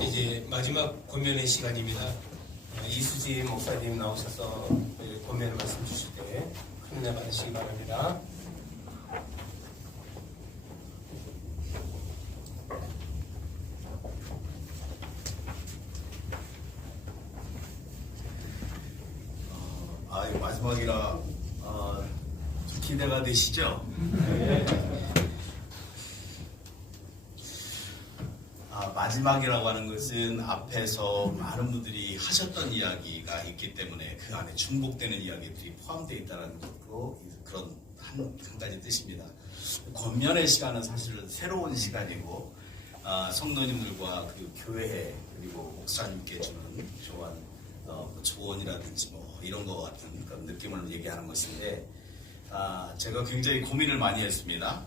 이제 마지막 권면의 시간입니다. 이수지 목사님 나오셔서 권면의 말씀 주실 때 큰 은혜 받으시기 바랍니다. 마지막이라 기대가 되시죠? 마지막이라고 하는 것은 앞에서 많은 분들이 하셨던 이야기가 있기 때문에 그 안에 중복되는 이야기들이 포함되어 있다는 것도 그런 한 가지 뜻입니다. 권면의 시간은 사실은 새로운 시간이고 성도님들과 그 교회 그리고 목사님께 주는 조언이라든지 이런 것 같은 그런 느낌을 얘기하는 것인데 제가 굉장히 고민을 많이 했습니다.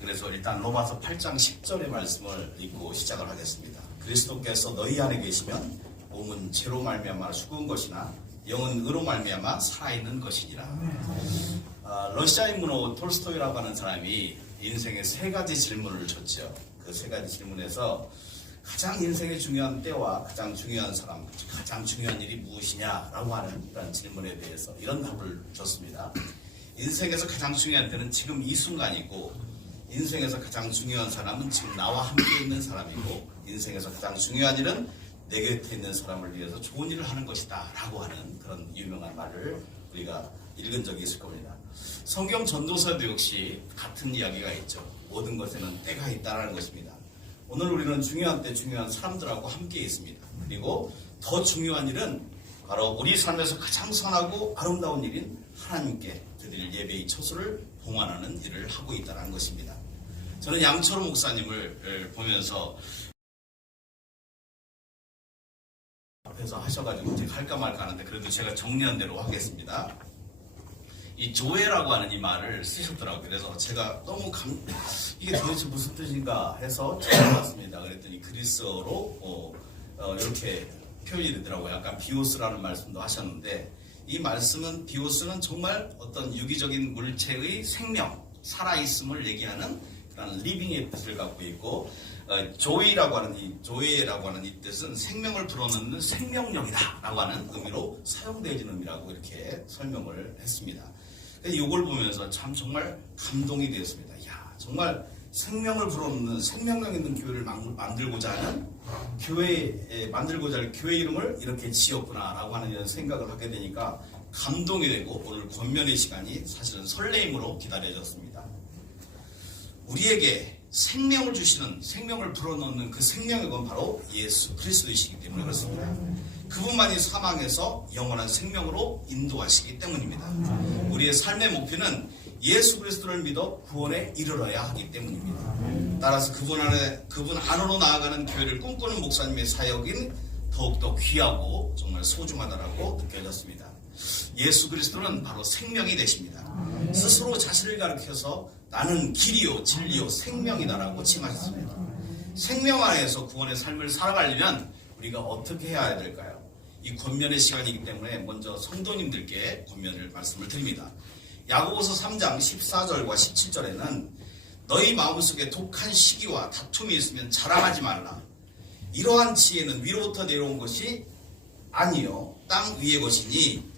그래서 일단 로마서 8장 10절의 말씀을 읽고 시작을 하겠습니다. 그리스도께서 너희 안에 계시면 몸은 죄로 말미암아 죽은 것이나 영은 의로 말미암아 살아있는 것이니라. 러시아인 문호 톨스토이라고 하는 사람이 인생에 세 가지 질문을 줬죠. 그 세 가지 질문에서 가장 인생의 중요한 때와 가장 중요한 사람, 가장 중요한 일이 무엇이냐라고 하는 이런 질문에 대해서 이런 답을 줬습니다. 인생에서 가장 중요한 때는 지금 이 순간이고, 인생에서 가장 중요한 사람은 지금 나와 함께 있는 사람이고, 인생에서 가장 중요한 일은 내 곁에 있는 사람을 위해서 좋은 일을 하는 것이다 라고 하는 그런 유명한 말을 우리가 읽은 적이 있을 겁니다. 성경 전도서에도 역시 같은 이야기가 있죠. 모든 것에는 때가 있다라는 것입니다. 오늘 우리는 중요한 때 중요한 사람들하고 함께 있습니다. 그리고 더 중요한 일은 바로 우리 삶에서 가장 선하고 아름다운 일인 하나님께 드릴 예배의 처소를 봉헌하는 일을 하고 있다는 것입니다. 저는 양철호 목사님을 보면서 앞에서 하셔가지고 제가 할까 말까 하는데 그래도 제가 정리한 대로 하겠습니다. 이 조회라고 하는 이 말을 쓰셨더라고요. 그래서 제가 너무 이게 도대체 무슨 뜻인가 해서 찾아봤습니다. 그랬더니 그리스어로 이렇게 표현이 되더라고요. 약간 비오스라는 말씀도 하셨는데, 이 말씀은 비오스는 정말 어떤 유기적인 물체의 생명, 살아있음을 얘기하는 그런 리빙의 뜻을 갖고 있고, 조이라고 하는 이 뜻은 생명을 불어넣는 생명력이다라고 하는 의미로 사용되어지는 의미라고 이렇게 설명을 했습니다. 이걸 보면서 참 정말 감동이 되었습니다. 야, 정말 생명을 불어넣는 생명력 있는 교회를 만들고자 하는 만들고자 할 교회 이름을 이렇게 지었구나라고 하는 이런 생각을 하게 되니까 감동이 되고, 오늘 권면의 시간이 사실은 설레임으로 기다려졌습니다. 우리에게 생명을 주시는, 생명을 불어넣는 그 생명의 건 바로 예수 그리스도이시기 때문에 그렇습니다. 그분만이 사망에서 영원한 생명으로 인도하시기 때문입니다. 우리의 삶의 목표는 예수 그리스도를 믿어 구원에 이르러야 하기 때문입니다. 따라서 그분 안으로 나아가는 교회를 꿈꾸는 목사님의 사역인 더욱더 귀하고 정말 소중하다라고 느껴졌습니다. 예수 그리스도는 바로 생명이 되십니다. 스스로 자신을 가리켜서 나는 길이요 진리요 생명이다라고 칭하셨습니다. 생명 안에서 구원의 삶을 살아가려면 우리가 어떻게 해야 될까요? 이 권면의 시간이기 때문에 먼저 성도님들께 권면을 말씀을 드립니다. 야고보서 3장 14절과 17절에는 너희 마음속에 독한 시기와 다툼이 있으면 자랑하지 말라. 이러한 지혜는 위로부터 내려온 것이 아니요 땅 위의 것이니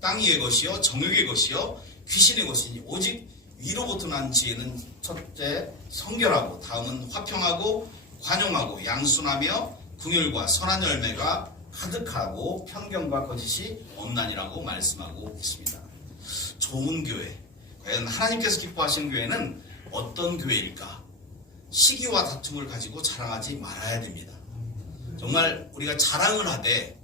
땅 위의 것이요 정욕의 것이요 귀신의 것이니 오직 위로부터 난 지혜는 첫째 성결하고 다음은 화평하고 관용하고 양순하며 긍휼과 선한 열매가 가득하고 편견과 거짓이 없나니라고 말씀하고 있습니다. 좋은 교회, 과연 하나님께서 기뻐하시는 교회는 어떤 교회일까? 시기와 다툼을 가지고 자랑하지 말아야 됩니다. 정말 우리가 자랑을 하되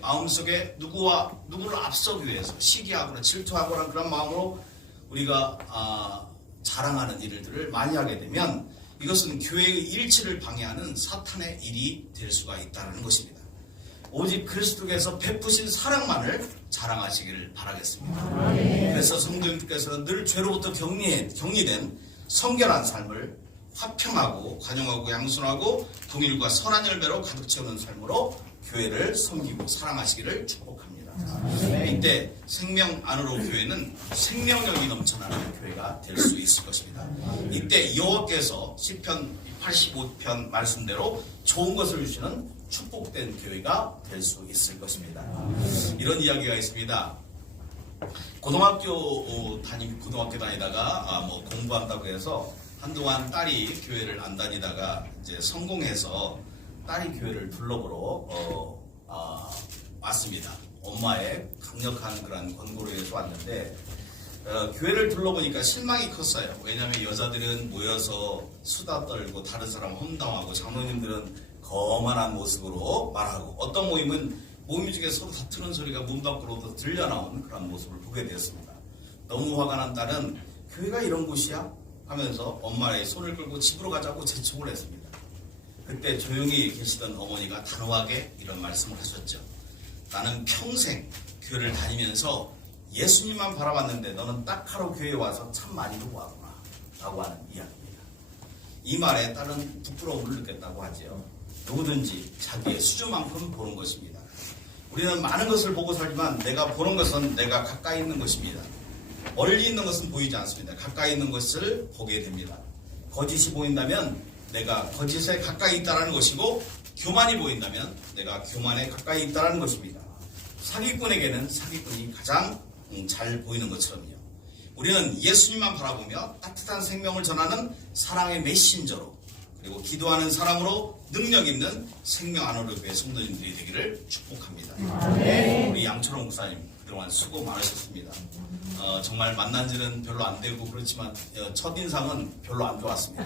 마음속에 누구를 앞서기 위해서 시기하거나 질투하거나 그런 마음으로 우리가 자랑하는 일들을 많이 하게 되면 이것은 교회의 일치를 방해하는 사탄의 일이 될 수가 있다는 것입니다. 오직 그리스도께서 베푸신 사랑만을 자랑하시기를 바라겠습니다. 그래서 성도님께서는 늘 죄로부터 격리된 성결한 삶을 화평하고 관용하고 양순하고 긍휼과 선한 열매로 가득 채우는 삶으로 교회를 섬기고 사랑하시기를 축복합니다. 이때 생명 안으로 교회는 생명력이 넘쳐나는 교회가 될 수 있을 것입니다. 이때 여호와께서 시편 85편 말씀대로 좋은 것을 주시는 축복된 교회가 될 수 있을 것입니다. 이런 이야기가 있습니다. 고등학교 다니다가 공부한다고 해서 한동안 딸이 교회를 안 다니다가 이제 성공해서 딸이 교회를 둘러보러 왔습니다. 엄마의 강력한 그런 권고로 해서 왔는데 교회를 둘러보니까 실망이 컸어요. 왜냐하면 여자들은 모여서 수다 떨고 다른 사람 험담하고 장로님들은 거만한 모습으로 말하고 어떤 모임 중에 서로 다투는 소리가 문 밖으로도 들려나오는 그런 모습을 보게 되었습니다. 너무 화가 난 딸은 교회가 이런 곳이야? 하면서 엄마의 손을 끌고 집으로 가자고 재촉을 했습니다. 그때 조용히 계시던 어머니가 단호하게 이런 말씀을 하셨죠. 나는 평생 교회를 다니면서 예수님만 바라봤는데 너는 딱 하루 교회에 와서 참 많이 보고 왔구나 라고 하는 이야기입니다. 이 말에 딸은 부끄러움을 느꼈다고 하지요. 누구든지 자기의 수준만큼 보는 것입니다. 우리는 많은 것을 보고 살지만 내가 보는 것은 내가 가까이 있는 것입니다. 멀리 있는 것은 보이지 않습니다. 가까이 있는 것을 보게 됩니다. 거짓이 보인다면 내가 거짓에 가까이 있다는 것이고 교만이 보인다면 내가 교만에 가까이 있다는 것입니다. 사기꾼에게는 사기꾼이 가장 잘 보이는 것처럼요. 우리는 예수님만 바라보며 따뜻한 생명을 전하는 사랑의 메신저로 그리고 기도하는 사람으로 능력 있는 생명 안으로 교회 성도님들이 되기를 축복합니다. 우리 양철홍 목사님 그동안 수고 많으셨습니다. 정말 만난 지는 별로 안 되고 그렇지만 첫인상은 별로 안 좋았습니다.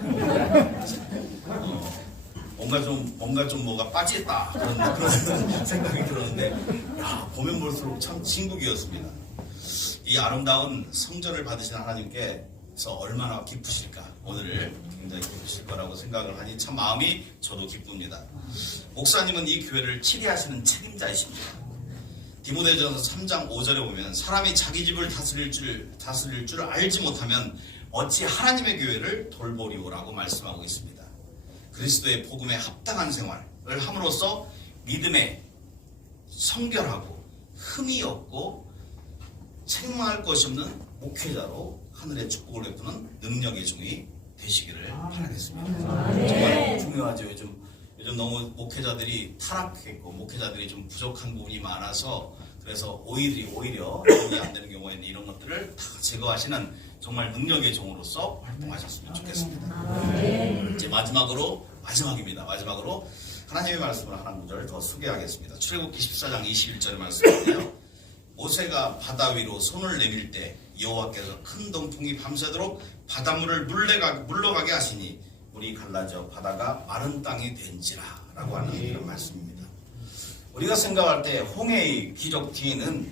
뭔가 좀 뭐가 빠지겠다 그런 생각이 들었는데 보면 볼수록 참 진국이었습니다. 이 아름다운 성전을 받으신 하나님께서 얼마나 기쁘실까. 오늘 굉장히 기쁘실 거라고 생각을 하니 참 마음이 저도 기쁩니다. 목사님은 이 교회를 치리하시는 책임자이십니다. 디모데전서 3장 5절에 보면 사람이 자기 집을 다스릴 줄 알지 못하면 어찌 하나님의 교회를 돌보리오라고 말씀하고 있습니다. 그리스도의 복음에 합당한 생활을 함으로써 믿음에 성결하고 흠이 없고 책망할 것이 없는 목회자로 하늘의 축복을 베푸는 능력의 종이 되시기를 바라겠습니다. 정말 중요하죠. 요즘 너무 목회자들이 타락했고 목회자들이 좀 부족한 부분이 많아서 그래서 오히려 도움이 안 되는 경우에는 이런 것들을 다 제거하시는 정말 능력의 종으로서 활동하셨으면 좋겠습니다. 이제 마지막입니다. 마지막으로 하나님의 말씀을 한 구절 더 소개하겠습니다. 출애굽기 14장 21절의 말씀인데요. 모세가 바다 위로 손을 내밀 때 여호와께서 큰 동풍이 밤새도록 바닷물을 물러가게 하시니 물이 갈라져 바다가 마른 땅이 된지라 라고 하는 이런 말씀입니다. 우리가 생각할 때 홍해의 기적 뒤에는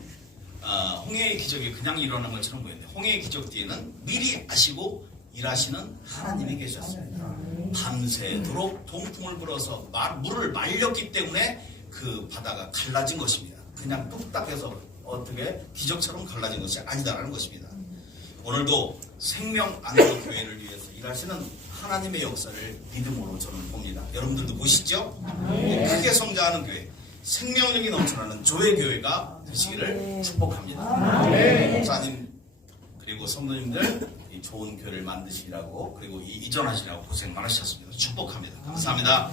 홍해의 기적이 그냥 일어난 것처럼 보이는데 홍해의 기적 뒤에는 미리 아시고 일하시는 하나님이 계셨습니다. 밤새도록 동풍을 불어서 물을 말렸기 때문에 그 바다가 갈라진 것입니다. 그냥 뚝딱해서 어떻게 기적처럼 갈라진 것이 아니다라는 것입니다. 오늘도 생명 안으로 교회를 위해서 일하시는 하나님의 역사를 믿음으로 저는 봅니다. 여러분들도 보시죠? 크게 성장하는 교회, 생명력이 넘쳐나는 조회 교회가 되시기를 축복합니다. 목사님 그리고 성도님들 이 좋은 교회를 만드시라고 그리고 이전하시라고 고생 많으셨습니다. 축복합니다. 감사합니다.